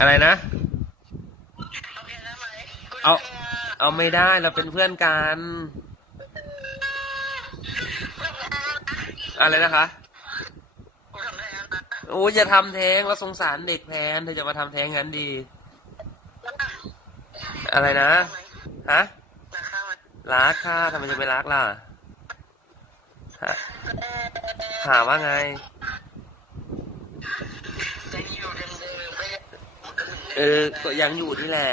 อะไรนะโอเคได้ไหมกูเอาจะเอาไม่ได้เราเป็นเพื่อนกันอะไรนะคะกูทำได้แล้วนะโอ้ยอย่าทำแท้งเราสงสารเด็กแพนเธอจะมาทำแท้งงั้นดี อะไรนะฮะราคามันรักค่ะทำไมจะไม่รักล่ะฮะถามว่าไง จะอยู่เดิมๆไม่ เออ ก็ยังอยู่นี่แหละ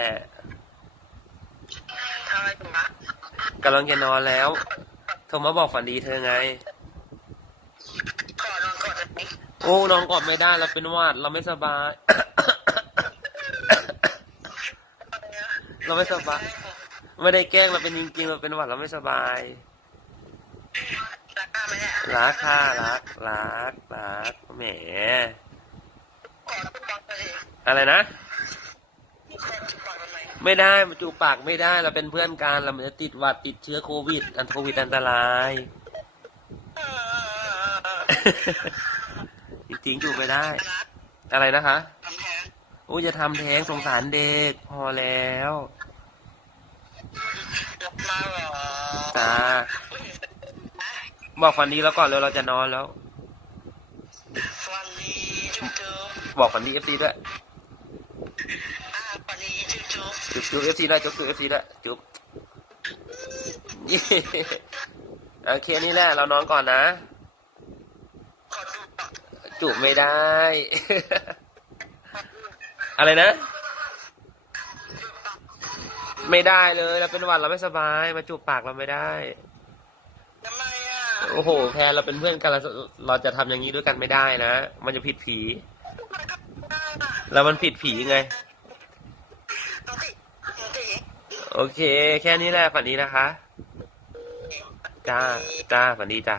ทำอะไรกันวะกำลังจะนอนแล้วโทรมาบอกฝันดีเธอไง ขอนอนก่อนได้ไหมโอ้น้องกอดไม่ได้เราเป็นหวัดเราไม่สบาย เราไม่สบายไม่ได้แกล้งเราเป็นจริงๆเราเป็นหวัดเราไม่สบายราคาไหมเนี่ยรักค่ะรักรักรักแหม ขอจุดปากไปดิอะไรนะ ขอจุดปากทำ ไมไม่ได้มาจูบปากไม่ได้เราเป็นเพื่อนกันเราจะติดหวัดติดเชื้อโควิด อันโควิดอันตรายเออจริงๆจูบไม่ได้รักอะไรนะคะทำแท้งโอ้ยจะทำแท้งสงสารเด็กพอแล้วรักมาเหรอจ้าบอกฝันดีแล้วก่อนเร็วเราจะนอนแล้วสวัสดีจุ๊บจุ๊บบอกฝันดีเอฟซีด้วยอ่าสวัสดีจุ๊บ จุบจุบเอฟซีด้วยจุ๊บจุบเอฟซีด้วยจุ๊บเย้โอเคนี่แหละเรานอนก่อนนะขอจุ๊บปากจูบไม่ได้ อะไรนะ ไม่ได้เลยเราเป็นหวัดเราไม่สบาย มาจูบปากเราไม่ได้ทำไมอะโอ้โหแพรเราเป็นเพื่อนกันเราเราจะทำอย่างนี้ด้วยกันไม่ได้นะมันจะผิดผี แล้วมันผิดผีไง น้องติน้องติ โอเค แค่นี้แหละฝันดีนะคะ จ้า จ้าฝันดีจ้า